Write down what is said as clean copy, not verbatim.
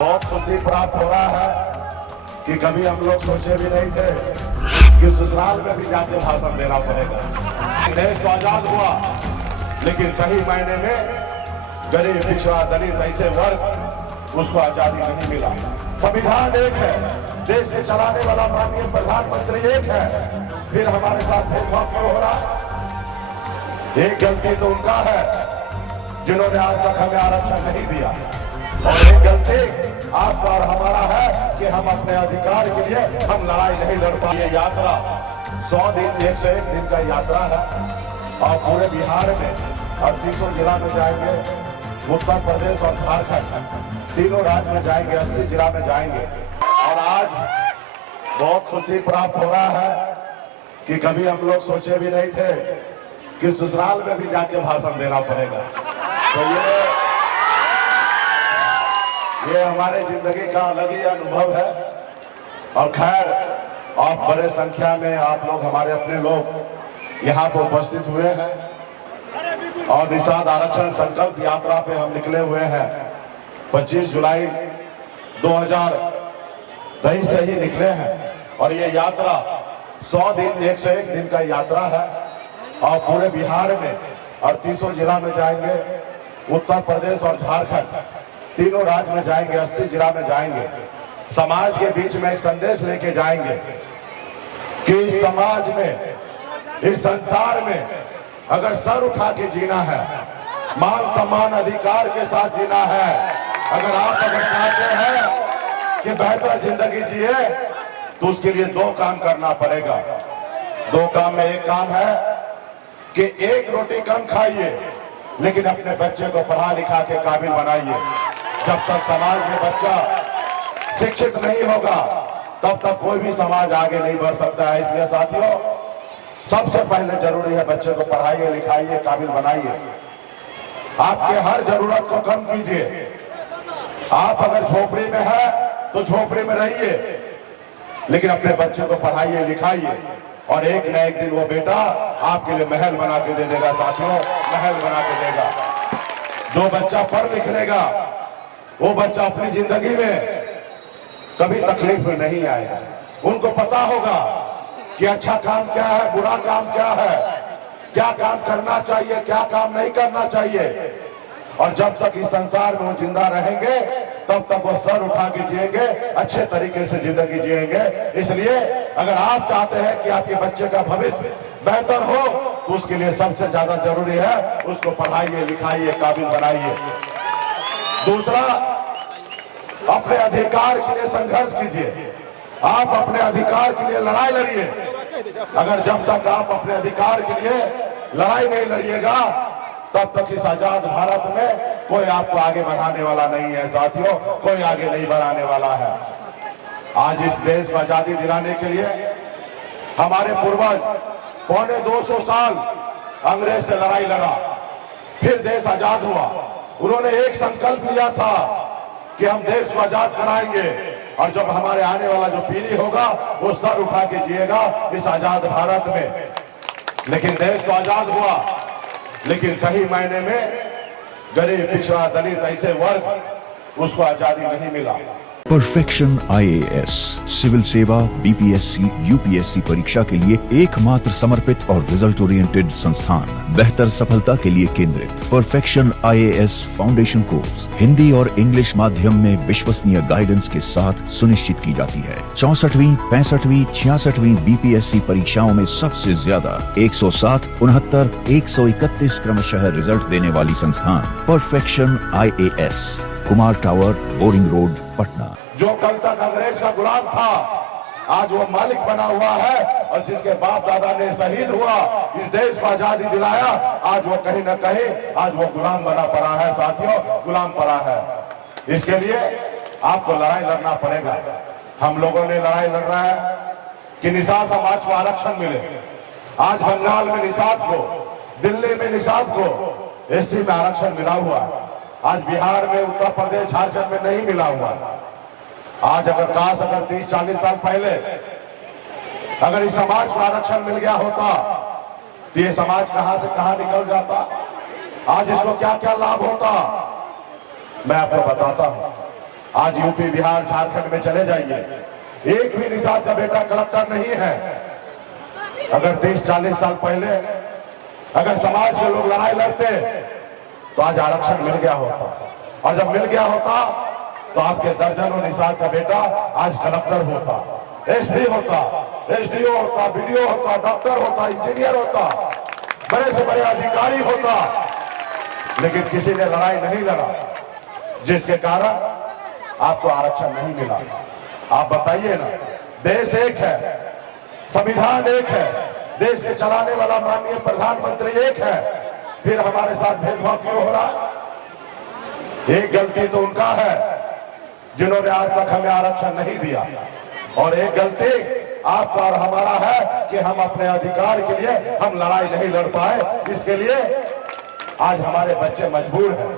बहुत खुशी प्राप्त हो रहा है कि कभी हम लोग सोचे भी नहीं थे कि ससुराल में भी जाके भाषण देना पड़ेगा। देश तो आजाद हुआ, लेकिन सही मायने में गरीब, पिछड़ा, दलित ऐसे वर्ग उसको आजादी नहीं मिला। संविधान एक है, देश को चलाने वाला माननीय प्रधानमंत्री एक है, फिर हमारे साथ भेदभाव क्यों हो रहा? एक गलती तो उनका है जिन्होंने आज तक हमें आरक्षण नहीं दिया, और एक गलती आपका और हमारा है कि हम अपने अधिकार के लिए हम लड़ाई नहीं लड़ पाए। ये यात्रा 100 दिन 101 दिन का यात्रा है और पूरे बिहार में 38 जिला में जाएंगे, उत्तर प्रदेश और झारखंड तीनों राज्य में जाएंगे, 80 जिला में जाएंगे। और आज बहुत खुशी प्राप्त हो रहा है कि कभी हम लोग सोचे भी नहीं थे कि ससुराल में भी जाके भाषण देना पड़ेगा। तो ये हमारे जिंदगी का अलग ही अनुभव है। और खैर, आप बड़े संख्या में आप लोग, हमारे अपने लोग यहाँ पर उपस्थित हुए हैं और निषाद आरक्षण संकल्प यात्रा पे हम निकले हुए हैं। 25 जुलाई 2023 से ही निकले हैं और ये यात्रा 100 दिन 101 दिन का यात्रा है और पूरे बिहार में 38 जिला में जाएंगे, उत्तर प्रदेश और झारखंड तीनों राज्य में जाएंगे, 80 जिला में जाएंगे। समाज के बीच में एक संदेश लेके जाएंगे कि इस समाज में, इस संसार में अगर सर उठा के जीना है, मान सम्मान अधिकार के साथ जीना है, अगर चाहते हैं कि बेहतर जिंदगी जिए, तो उसके लिए 2 काम करना पड़ेगा। 2 काम में एक काम है कि 1 रोटी कम खाइए, लेकिन अपने बच्चे को पढ़ा लिखा के काबिल बनाइए। जब तक समाज में बच्चा शिक्षित नहीं होगा, तब तक कोई भी समाज आगे नहीं बढ़ सकता है। इसलिए साथियों, सबसे पहले जरूरी है बच्चे को पढ़ाइए, लिखाइए, काबिल बनाइए। आपके हर जरूरत को कम कीजिए। आप अगर झोपड़ी में है तो झोपड़ी में रहिए, लेकिन अपने बच्चे को पढ़ाइए, लिखाइए, और एक न एक दिन वो बेटा आपके लिए महल बना के दे देगा। साथियों, महल बना के देगा। जो बच्चा पढ़ लिख लेगा, वो बच्चा अपनी जिंदगी में कभी तकलीफ में नहीं आएगा। उनको पता होगा कि अच्छा काम क्या है, बुरा काम क्या है, क्या काम करना चाहिए, क्या काम नहीं करना चाहिए। और जब तक इस संसार में वो जिंदा रहेंगे, तब तक वो सर उठा के जिएंगे, अच्छे तरीके से जिंदगी जिएंगे। इसलिए अगर आप चाहते हैं कि आपके बच्चे का भविष्य बेहतर हो, तो उसके लिए सबसे ज्यादा जरूरी है उसको पढ़ाइए, लिखाइए, काबिल बनाइए। दूसरा, अपने अधिकार के लिए संघर्ष कीजिए। आप अपने अधिकार के लिए लड़ाई लड़िए। अगर जब तक आप अपने अधिकार के लिए लड़ाई नहीं लड़िएगा, तब तक इस आजाद भारत में कोई आपको आगे बढ़ाने वाला नहीं है। साथियों, कोई आगे नहीं बढ़ाने वाला है। आज इस देश को आजादी दिलाने के लिए हमारे पूर्वज पौने 200 साल अंग्रेज से लड़ाई लड़ा, फिर देश आजाद हुआ। उन्होंने एक संकल्प लिया था कि हम देश को आजाद कराएंगे, और जब हमारे आने वाला जो पीढ़ी होगा वो सर उठा के जिएगा इस आजाद भारत में। लेकिन देश तो आजाद हुआ, लेकिन सही मायने में गरीब, पिछड़ा, दलित ऐसे वर्ग उसको आजादी नहीं मिला। परफेक्शन IAS सिविल सेवा, BPSC, UPSC परीक्षा के लिए एकमात्र समर्पित और रिजल्ट ओरिएंटेड संस्थान, बेहतर सफलता के लिए केंद्रित। Perfection IAS foundation course Hindi और इंग्लिश माध्यम में विश्वसनीय गाइडेंस के साथ सुनिश्चित की जाती है। 64वीं, 65वीं, 66वीं BPSC परीक्षाओं में सबसे ज्यादा 107, 69, 131 क्रमशः रिजल्ट देने वाली संस्थान perfection IAS, Kumar tower, boring road, Patna. जो कल तक अंग्रेज का गुलाम था, आज वो मालिक बना हुआ है, और जिसके बाप दादा ने शहीद हुआ, इस देश को आजादी दिलाया, आज वो कहीं न कहीं आज वो गुलाम बना पड़ा है। साथियों, गुलाम पड़ा है। इसके लिए आपको लड़ाई लड़ना पड़ेगा। हम लोगों ने लड़ाई लड़ रहा है कि निषाद समाज को आरक्षण मिले। आज बंगाल में निषाद को, दिल्ली में निषाद को SC में आरक्षण मिला हुआ है। आज बिहार में, उत्तर प्रदेश, झारखंड में नहीं मिला हुआ। आज अगर 30-40 साल पहले अगर इस समाज को आरक्षण मिल गया होता, तो ये समाज कहां से कहां निकल जाता, आज इसको क्या क्या लाभ होता, मैं आपको बताता हूं। आज यूपी, बिहार, झारखंड में चले जाइए, एक भी निषाद का बेटा कलेक्टर नहीं है। अगर 30-40 साल पहले अगर समाज के लोग लड़ाई लड़ते तो आज आरक्षण मिल गया होता, और जब मिल गया होता तो आपके दर्जनों निषाद का बेटा आज कलेक्टर होता, एसपी होता, एसडीओ होता, बीडीओ होता, डॉक्टर होता, इंजीनियर होता, बड़े से बड़े अधिकारी होता। लेकिन किसी ने लड़ाई नहीं लड़ा, जिसके कारण आपको आरक्षण नहीं मिला। आप बताइए ना, देश एक है, संविधान एक है, देश के चलाने वाला माननीय प्रधानमंत्री एक है, फिर हमारे साथ भेदभाव क्यों हो रहा? एक गलती तो उनका है जिन्होंने आज तक हमें आरक्षण नहीं दिया, और एक गलती आपका और हमारा है कि हम अपने अधिकार के लिए हम लड़ाई नहीं लड़ पाए। इसके लिए आज हमारे बच्चे मजबूर हैं।